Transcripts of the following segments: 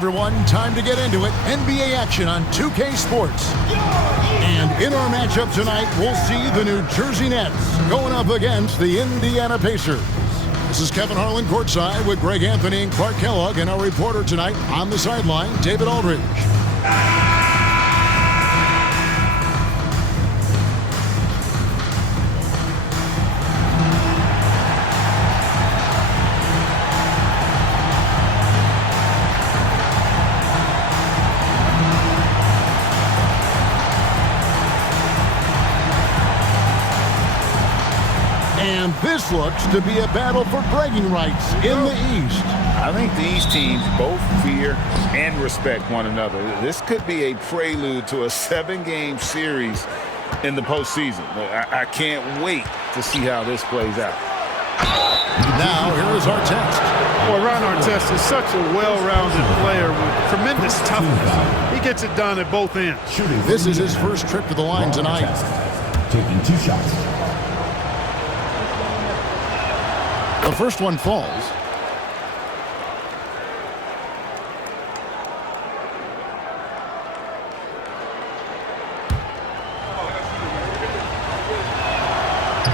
Everyone, time to get into it. NBA action on 2K Sports. And in our matchup tonight, we'll see the New Jersey Nets going up against the Indiana Pacers. This is Kevin Harlan courtside with Greg Anthony and Clark Kellogg, and our reporter tonight on the sideline, David Aldridge. And this looks to be a battle for bragging rights in the East. I think these teams both fear and respect one another. This could be a prelude to a 7-game series in the postseason. I can't wait to see how this plays out. Now, here is Artest. Well, Ron Artest is such a well-rounded player with tremendous toughness. He gets it done at both ends. This is his first trip to the line tonight. Taking 2 shots. The first one falls.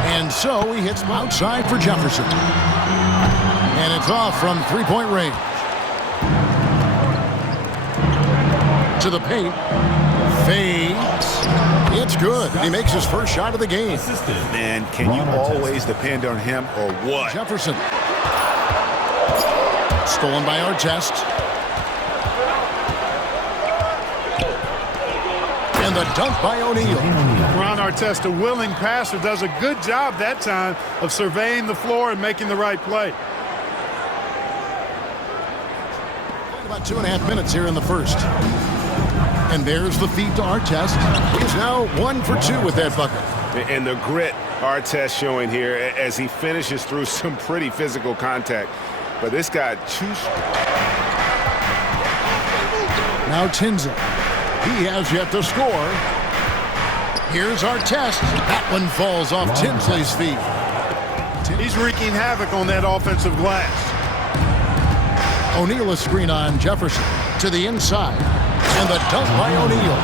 And so he hits outside for Jefferson. And it's off from three-point range. To the paint. Fades. It's good. He makes his first shot of the game. Man, can you always depend on him or what? Jefferson. Stolen by Artest. And the dunk by O'Neal. Ron Artest, a willing passer, does a good job that time of surveying the floor and making the right play. About 2.5 minutes here in the first. And there's the feed to Artest. He's now 1 for 2 with that bucket. And the grit Artest showing here as he finishes through some pretty physical contact. But this guy Now Tinsley. He has yet to score. Here's Artest. That one falls off Tinsley's feet. He's wreaking havoc on that offensive glass. O'Neal a screen on Jefferson to the inside. And the dunk by O'Neal.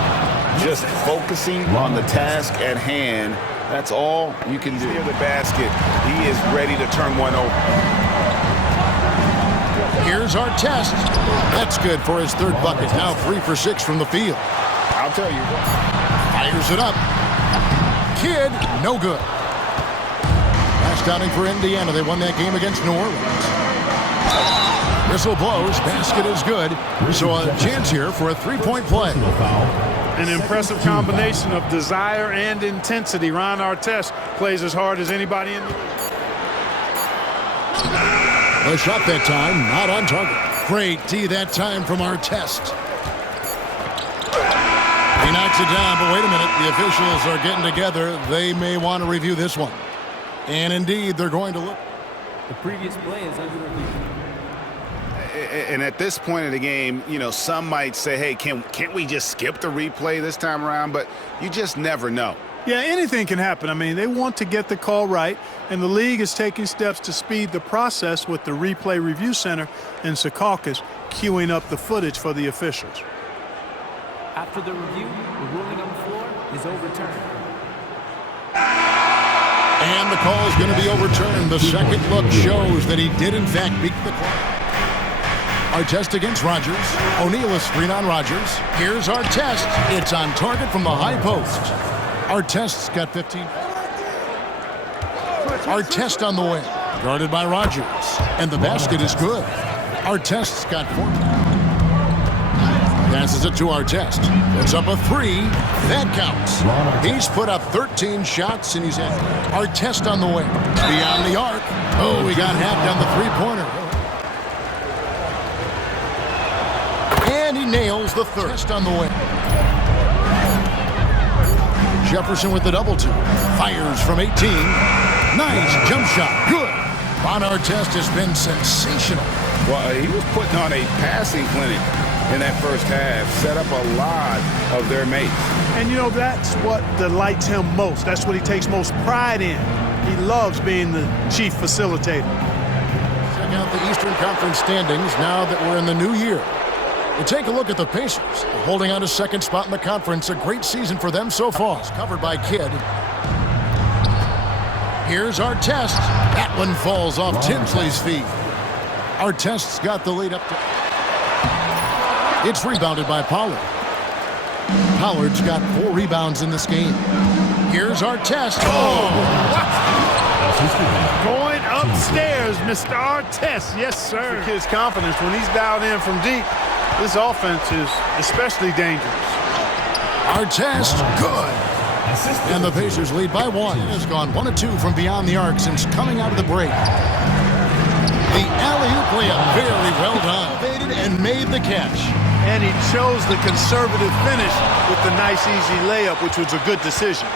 just focusing on the task at hand. That's all you can do. Near the basket, he is ready to turn one over. Here's Artest. That's good for his third bucket. Now 3 for 6 from the field. I'll tell you. Fires it up. Kidd, no good. Last outing for Indiana. They won that game against New Orleans. Whistle blows. Basket is good. So a chance here for a three-point play. An impressive combination of desire and intensity. Ron Artest plays as hard as anybody in the league. The shot that time, not on target. Great D that time from Artest. He knocks it down, but wait a minute. The officials are getting together. They may want to review this one. And indeed, they're going to look. The previous play is under review. And at this point of the game, you know, some might say, hey, can't we just skip the replay this time around? But you just never know. Yeah, anything can happen. I mean, they want to get the call right, and the league is taking steps to speed the process with the Replay Review Center in Secaucus queuing up the footage for the officials. After the review, the ruling on the floor is overturned. And the call is going to be overturned. The second look shows that he did, in fact, beat the clock. Artest against Rogers. O'Neal a screen on Rogers. Here's Artest. It's on target from the high post. Artest's got 15. Artest on the wing. Guarded by Rogers. And the basket is good. Artest's got 14. Passes it to Artest. Puts up a 3. That counts. He's put up 13 shots, and he's had Artest on the wing. Beyond the arc. Oh, he got half down the three-pointer. And he nails the third. Artest on the wing. Jefferson with the double-2. Fires from 18. Nice jump shot. Good. Ron Artest has been sensational. Well, he was putting on a passing clinic in that first half. Set up a lot of their mates. And, you know, that's what delights him most. That's what he takes most pride in. He loves being the chief facilitator. Check out the Eastern Conference standings now that we're in the new year. You take a look at the Pacers. They're holding on to second spot in the conference. A great season for them so far. It's covered by Kidd. Here's Artest. That one falls off Tinsley's feet. Artest's got the lead up to... It's rebounded by Pollard. Pollard's got 4 rebounds in this game. Here's Artest. Oh! Going upstairs, Mr. Artest. Yes, sir. His confidence when he's dialed in from deep. This offense is especially dangerous. Artest, good. And the Pacers lead by 1. Has gone 1 of 2 from beyond the arc since coming out of the break. The alley-oop layup, very well done. Elevated and made the catch. And he chose the conservative finish with the nice, easy layup, which was a good decision.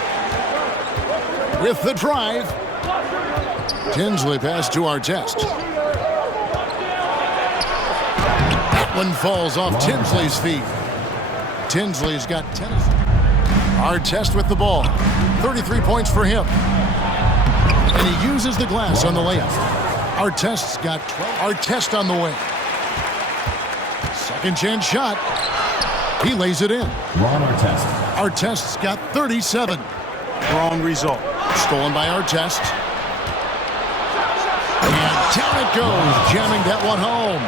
With the drive, Tinsley pass to Artest. That one falls off Tinsley's feet. Tinsley's got 10. Artest with the ball. 33 points for him. And he uses the glass on the layup. Artest's got 12. Artest on the way. Second chance shot. He lays it in. Ron Artest. Artest's got 37. Wrong result. Stolen by Artest. And down it goes, jamming that one home.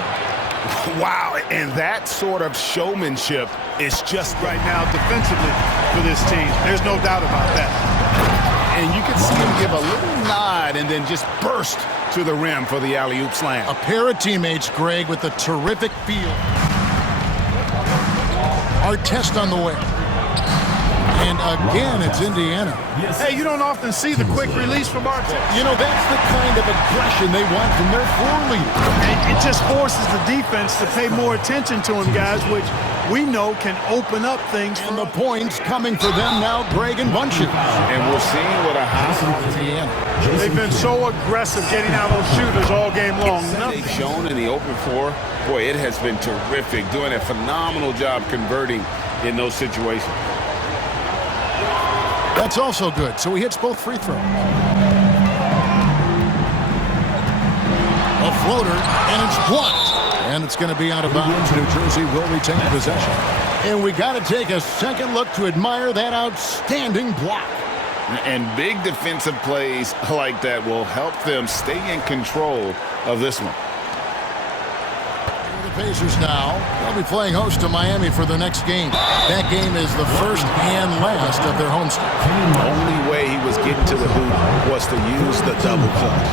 Wow, and that sort of showmanship is just Right now, defensively for this team, there's no doubt about that. and you can see him give a little nod and then just burst to the rim for the alley-oop slam. A pair of teammates, Greg, with a terrific feel. Artest on the way. And again, it's Indiana. Hey, you don't often see the quick release from Artest. You know, that's the kind of aggression they want from their floor leader. And it just forces the defense to pay more attention to him, guys, which we know can open up things. And the points coming for them now, Greg and Bunches. And we're seeing what a high Indiana. They've been so aggressive getting out those shooters all game long. they've shown in the open floor. Boy, it has been terrific, doing a phenomenal job converting in those situations. That's also good. So he hits both free throws. A floater, and it's blocked. And it's going to be out of bounds. New Jersey will retain possession. And we got to take a second look to admire that outstanding block. And big defensive plays like that will help them stay in control of this one. The Pacers now. They'll be playing host to Miami for the next game. That game is the first and last of their homestand. The only way he was getting to the hoop was to use the double clutch.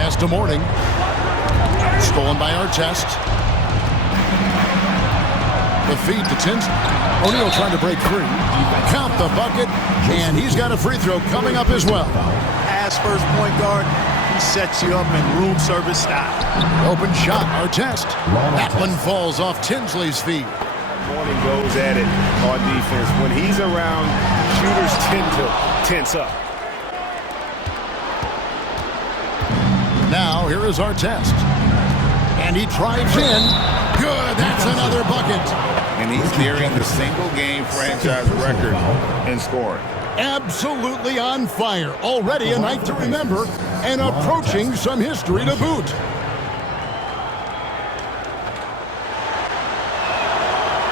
Pass to Morning. Stolen by Artest. The feed to Tinsley. O'Neal trying to break free. Count the bucket, and he's got a free throw coming up as well. As first point guard, he sets you up in room service style. Open shot, Artest. That one falls off Tinsley's feet. Morning goes at it on defense. When he's around, shooters tend to tense up. Now, here is Artest. And he drives in. Good, that's another bucket. And he's nearing the single-game franchise record in scoring. Absolutely on fire. Already a night to remember and approaching some history to boot.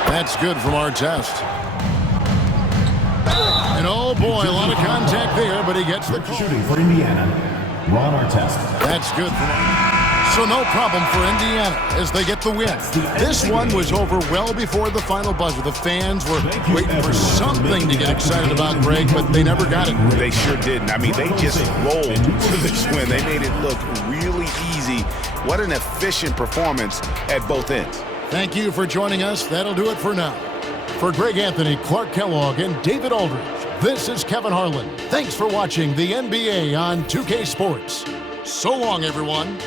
That's good from Artest. And oh boy, a lot of contact there, but he gets the call. Shooting for Indiana, Ron Artest. That's good for them. So no problem for Indiana as they get the win. This one was over well before the final buzzer. The fans were waiting for something to get excited about, Greg, but they never got it. They sure didn't. I mean, they just rolled to this win. They made it look really easy. What an efficient performance at both ends. Thank you for joining us. That'll do it for now. For Greg Anthony, Clark Kellogg, and David Aldridge, this is Kevin Harlan. Thanks for watching the NBA on 2K Sports. So long, everyone.